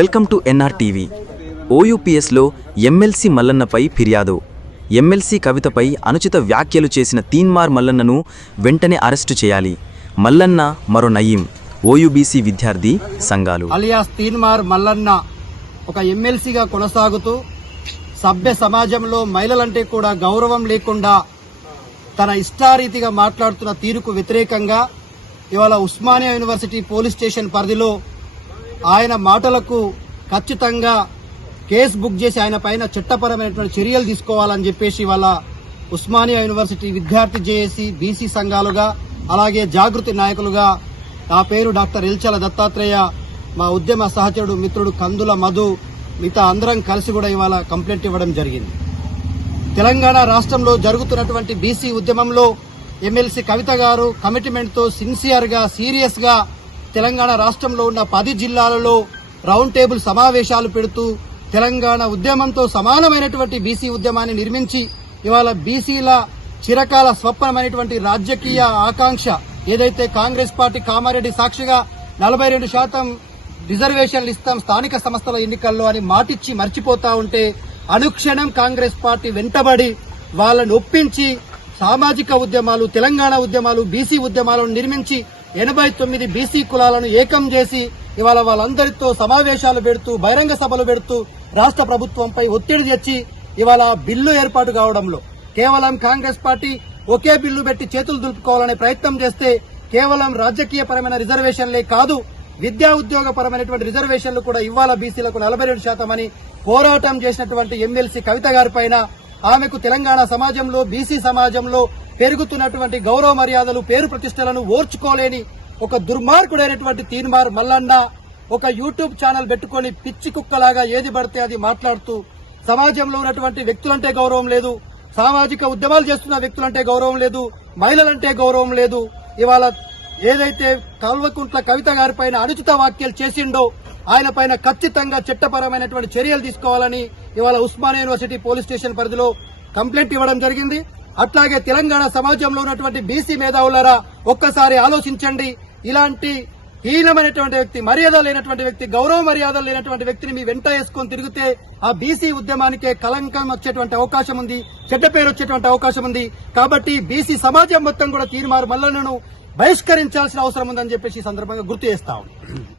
Welcome to NRTV. ఓయూపీఎస్లో MLC మల్లన్నపై ఫిర్యాదు. ఎమ్మెల్సీ కవితపై అనుచిత వ్యాఖ్యలు చేసిన తీన్మార్ మల్లన్నను వెంటనే అరెస్టు చేయాలి. మల్లన్న మరో నయీం. ఓయూబీసీ విద్యార్థి సంఘాలు. అలియాస్ తీన్మార్ మల్లన్న ఒక ఎమ్మెల్సీగా కొనసాగుతూ సభ్య సమాజంలో మహిళలంటే కూడా గౌరవం లేకుండా తన ఇష్టారీతిగా మాట్లాడుతున్న తీరుకు వ్యతిరేకంగా ఇవాళ ఉస్మానియా యూనివర్సిటీ పోలీస్ స్టేషన్ పరిధిలో ఆయన మాటలకు ఖచ్చితంగా కేసు బుక్ చేసి ఆయన పైన చట్టపరమైనటువంటి చర్యలు తీసుకోవాలని చెప్పేసి ఇవాళ ఉస్మానియా యూనివర్సిటీ విద్యార్థి జేఏసీ బీసీ సంఘాలుగా అలాగే జాగృతి నాయకులుగా నా పేరు డాక్టర్ ఎల్చాల దత్తాత్రేయ, మా ఉద్యమ సహచరుడు మిత్రుడు కందుల మధు, మిగతా అందరం కలిసి కూడా ఇవాళ కంప్లైంట్ ఇవ్వడం జరిగింది. తెలంగాణ రాష్ట్రంలో జరుగుతున్నటువంటి బీసీ ఉద్యమంలో ఎమ్మెల్సీ కవిత గారు కమిట్మెంట్తో సిన్సియర్గా సీరియస్గా తెలంగాణ రాష్ట్రంలో ఉన్న 10 జిల్లాలలో రౌండ్ టేబుల్ సమావేశాలు పెడుతూ తెలంగాణ ఉద్యమంతో సమానమైనటువంటి బీసీ ఉద్యమాన్ని నిర్మించి ఇవాళ బీసీల చిరకాల స్వప్నమైనటువంటి రాజకీయ ఆకాంక్ష ఏదైతే కాంగ్రెస్ పార్టీ కామారెడ్డి సాక్షిగా 42% రిజర్వేషన్లు ఇస్తాం స్థానిక సంస్థల ఎన్నికల్లో అని మాటిచ్చి మర్చిపోతా ఉంటే అనుక్షణం కాంగ్రెస్ పార్టీ వెంటబడి వాళ్ళని ఒప్పించి సామాజిక ఉద్యమాలు, తెలంగాణ ఉద్యమాలు, బీసీ ఉద్యమాలను నిర్మించి 89 బీసీ కులాలను ఏకం చేసి ఇవాళ వాళ్ళందరితో సమావేశాలు పెడుతూ బహిరంగ సభలు పెడుతూ రాష్ట్ర ప్రభుత్వంపై ఒత్తిడి తెచ్చి ఇవాళ బిల్లు ఏర్పాటు కావడంలో కేవలం కాంగ్రెస్ పార్టీ ఒకే బిల్లు పెట్టి చేతులు దులుపుకోవాలనే ప్రయత్నం చేస్తే కేవలం రాజకీయపరమైన రిజర్వేషన్లే కాదు, విద్యా ఉద్యోగపరమైనటువంటి రిజర్వేషన్లు కూడా ఇవాళ బీసీలకు 42% అని పోరాటం చేసినటువంటి ఎమ్మెల్సీ కవిత గారిపైన ఆమెకు తెలంగాణ సమాజంలో బీసీ సమాజంలో పెరుగుతున్నటువంటి గౌరవ మర్యాదలు పేరు ప్రతిష్టలను ఓర్చుకోలేని ఒక దుర్మార్గుడైనటువంటి తీన్మార్ మల్లన్న ఒక యూట్యూబ్ ఛానల్ పెట్టుకుని పిచ్చి కుక్కలాగా ఏది పడితే అది మాట్లాడుతూ సమాజంలో ఉన్నటువంటి వ్యక్తులంటే గౌరవం లేదు, సామాజిక ఉద్యమాలు చేస్తున్న వ్యక్తులంటే గౌరవం లేదు, మహిళలంటే గౌరవం లేదు. ఇవాళ ఏదైతే కల్వకుంట్ల కవిత గారిపైన అనుచిత వ్యాఖ్యలు చేసిండో ఆయన పైన ఖచ్చితంగా చట్టపరమైనటువంటి చర్యలు తీసుకోవాలని ఇవాళ ఉస్మానియా యూనివర్సిటీ పోలీస్ స్టేషన్ పరిధిలో కంప్లైంట్ ఇవ్వడం జరిగింది. అట్లాగే తెలంగాణ సమాజంలో ఉన్నటువంటి బీసీ మేధావులారా ఒక్కసారి ఆలోచించండి. ఇలాంటి హీనమైనటువంటి వ్యక్తి, మర్యాద లేనటువంటి వ్యక్తి, గౌరవ మర్యాదలు లేనటువంటి వ్యక్తిని మీ వెంట వేసుకొని తిరిగితే ఆ బీసీ ఉద్యమానికే కలంకం వచ్చేటువంటి అవకాశం ఉంది, చెడ్డ పేరు వచ్చేటువంటి అవకాశం ఉంది. కాబట్టి బీసీ సమాజం మొత్తం కూడా తీన్మార్ మల్లన్నను బహిష్కరించాల్సిన అవసరం ఉందని చెప్పేసి ఈ సందర్భంగా గుర్తు చేస్తా